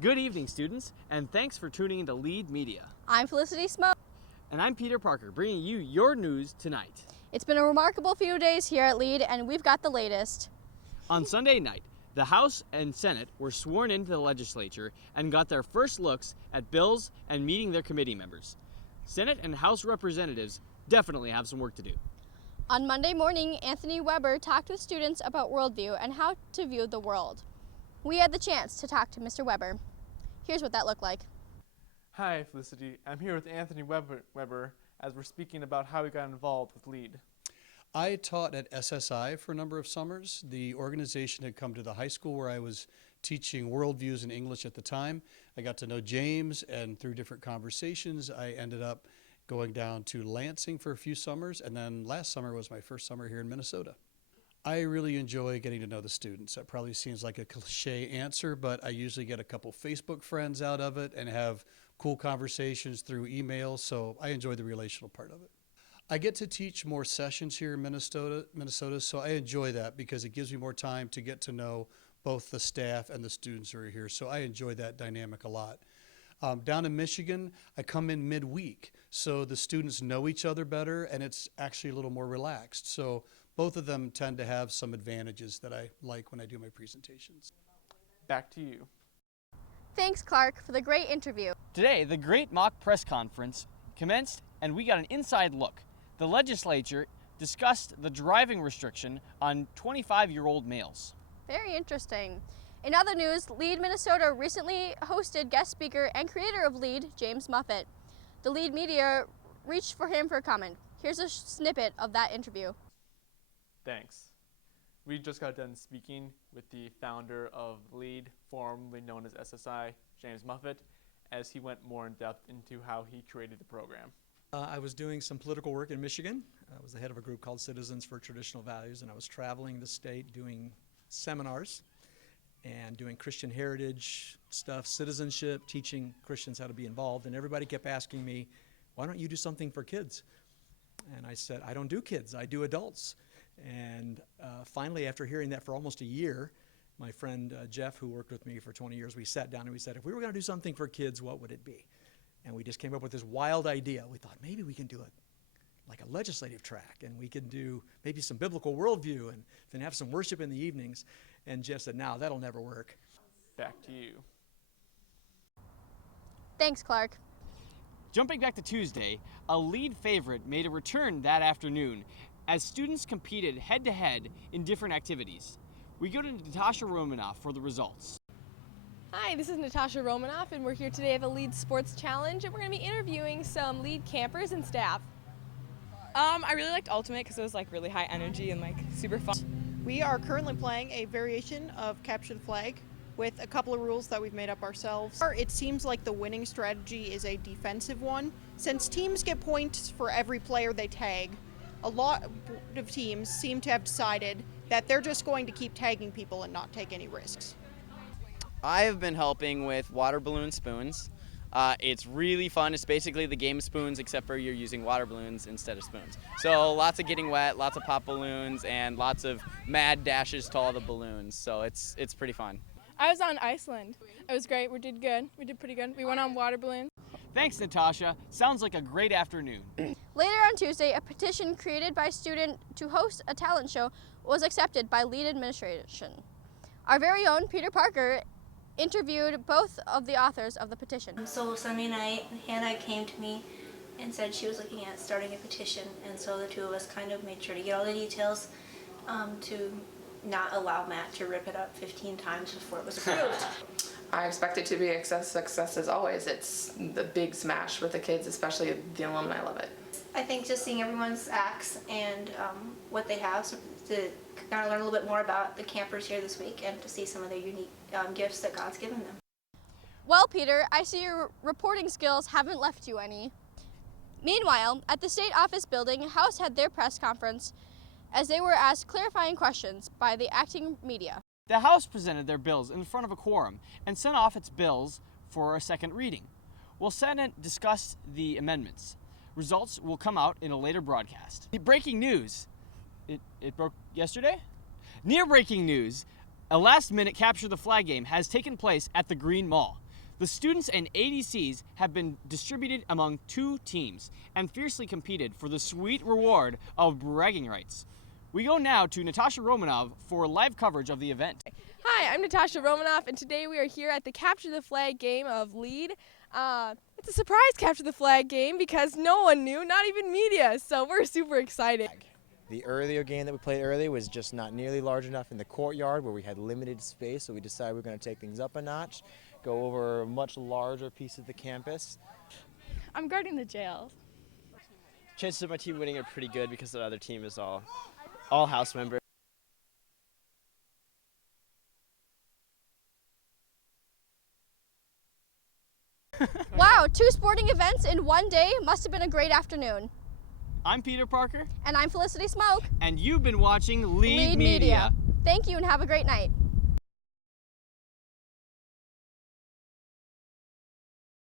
Good evening, students, and thanks for tuning into Lead Media. I'm Felicity Smoke. And I'm Peter Parker, bringing you your news tonight. It's been a remarkable few days here at Lead, and we've got the latest. On Sunday night, the House and Senate were sworn into the legislature and got their first looks at bills and meeting their committee members. Senate and House representatives definitely have some work to do. On Monday morning, Anthony Weber talked with students about worldview and how to view the world. We had the chance to talk to Mr. Weber. Here's what that looked like. Hi, Felicity. I'm here with Anthony Weber as we're speaking about how he got involved with LEAD. I taught at SSI for a number of summers. The organization had come to the high school where I was teaching worldviews in English at the time. I got to know James, and through different conversations, I ended up going down to Lansing for a few summers, and then last summer was my first summer here in Minnesota. I really enjoy getting to know the students. That probably seems like a cliche answer, but I usually get a couple Facebook friends out of it and have cool conversations through email, so I enjoy the relational part of it. I get to teach more sessions here in Minnesota, so I enjoy that because it gives me more time to get to know both the staff and the students who are here, so I enjoy that dynamic a lot. Down in Michigan, I come in midweek, so the students know each other better and it's actually a little more relaxed. So both of them tend to have some advantages that I like when I do my presentations. Back to you. Thanks, Clark, for the great interview. Today, the great mock press conference commenced and we got an inside look. The legislature discussed the driving restriction on 25-year-old males. Very interesting. In other news, Lead Minnesota recently hosted guest speaker and creator of Lead, James Muffett. The Lead media reached for him for a comment. Here's a snippet of that interview. Thanks. We just got done speaking with the founder of LEAD, formerly known as SSI, James Muffett, as he went more in depth into how he created the program. I was doing some political work in Michigan. I was the head of a group called Citizens for Traditional Values, and I was traveling the state doing seminars and doing Christian heritage stuff, citizenship, teaching Christians how to be involved. And everybody kept asking me, why don't you do something for kids? And I said, I don't do kids, I do adults. And finally, after hearing that for almost a year, my friend Jeff, who worked with me for 20 years, we sat down and we said, if we were going to do something for kids, what would it be? And we just came up with this wild idea. We thought maybe we can do it like a legislative track, and we can do maybe some biblical worldview and then have some worship in the evenings. And Jeff said, no, that'll never work. Back to you. Thanks, Clark. Jumping back to Tuesday, a Lead favorite made a return that afternoon as students competed head-to-head in different activities. We go to Natasha Romanoff for the results. Hi, this is Natasha Romanoff, and we're here today at the Lead Sports Challenge, and we're going to be interviewing some Lead campers and staff. I really liked Ultimate because it was like really high energy and like super fun. We are currently playing a variation of Capture the Flag with a couple of rules that we've made up ourselves. It seems like the winning strategy is a defensive one. Since teams get points for every player they tag, a lot of teams seem to have decided that they're just going to keep tagging people and not take any risks. I have been helping with water balloon spoons. It's really fun. It's basically the game of spoons, except for you're using water balloons instead of spoons. So lots of getting wet, lots of pop balloons, and lots of mad dashes to all the balloons. So it's pretty fun. I was on Iceland. It was great. We did good. We did pretty good. We went on water balloons. Thanks, Natasha. Sounds like a great afternoon. Later on Tuesday, a petition created by a student to host a talent show was accepted by Lead administration. Our very own Peter Parker interviewed both of the authors of the petition. So Sunday night, Hannah came to me and said she was looking at starting a petition, and so the two of us kind of made sure to get all the details to not allow Matt to rip it up 15 times before it was approved. I expect it to be a success as always. It's the big smash with the kids, especially the alumni love it. I think just seeing everyone's acts and what they have, so to kind of learn a little bit more about the campers here this week and to see some of their unique gifts that God's given them. Well, Peter, I see your reporting skills haven't left you any. Meanwhile, at the state office building, House had their press conference as they were asked clarifying questions by the acting media. The House presented their bills in front of a quorum and sent off its bills for a second reading. While Senate discussed the amendments. Results will come out in a later broadcast. Breaking news. It broke yesterday? Near breaking news. A last-minute Capture the Flag game has taken place at the Green Mall. The students and ADCs have been distributed among 2 teams and fiercely competed for the sweet reward of bragging rights. We go now to Natasha Romanov for live coverage of the event. Hi, I'm Natasha Romanoff, and today we are here at the Capture the Flag game of Lead. It's a surprise Capture the Flag game because no one knew, not even media, so we're super excited. The earlier game that we played earlier was just not nearly large enough in the courtyard where we had limited space, so we decided we're going to take things up a notch, go over a much larger piece of the campus. I'm guarding the jail. Chances of my team winning are pretty good because the other team is all house members. Wow, 2 sporting events in one day must have been a great afternoon. I'm Peter Parker. And I'm Felicity Smoke. And you've been watching Lead Media. Thank you and have a great night.